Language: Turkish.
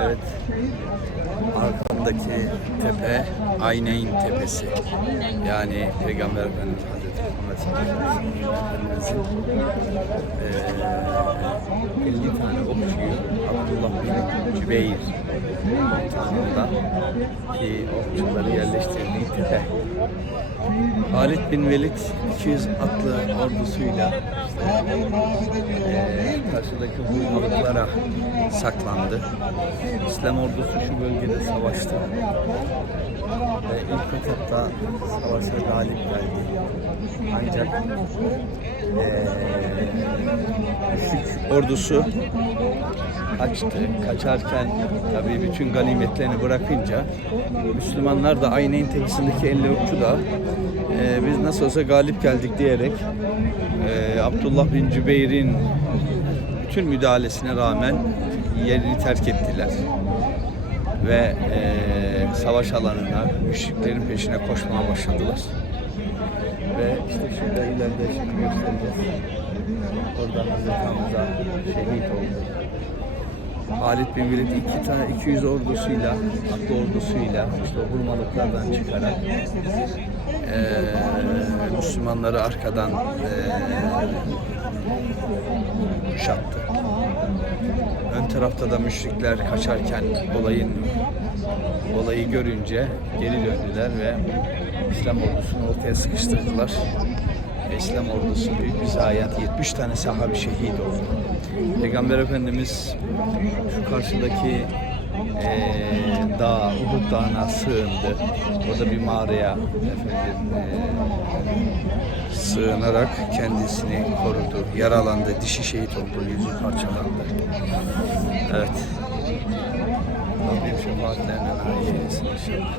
Evet. Arkamdaki tepe Ayneyn Tepesi. Yani Peygamber Efendimiz Hazreti Muhammed sallallahu aleyhi ve sellem'in eee 50 tane okçuyu Abdullah bin Cübeyr komutanında ki okçuları yerleştirdiği tepe. Halid bin Velid 200 atlı ordusuyla işte, eee karşıdaki vurmalıklara saklandı. İslam ordusu şu bölgede savaştı. Ve ilk etapta savaşa galip geldi. Ancak Müşrik ordusu kaçtı. Kaçarken tabii bütün ganimetlerini bırakınca Müslümanlar da Ayneyn tepesindeki 50 okçu da eee, biz nasıl olsa galip geldik diyerek eee, Abdullah bin Cübeyr'in bütün müdahalesine rağmen yerini terk ettiler. Ve eee, savaş alanına müşriklerin peşine koşmaya başladılar. Ve işte şurada ileride şimdi göstereceğiz. Orada Hazreti Hamza şehit oldu. Halit bin Velid iki tane 200 ordusuyla, atlı ordusuyla işte o hurmalıklardan çıkarak eee Müslümanları arkadan eee kuşattı. Ön tarafta da müşrikler kaçarken olayın olayı görünce geri döndüler ve İslam ordusunu ortaya sıkıştırdılar. İslam ordusu büyük bir zayiat 70 tane sahabi şehit oldu. Peygamber Efendimiz şu karşıdaki eee dağ, Uhud Dağı'na sığındı. Orada bir mağaraya efendim, eee, sığınarak kendisini korudu. Yaralandı, dişi şehit oldu, yüzü parçalandı. Evet. Rabbim şefaatlerine nail eylesin inşallah.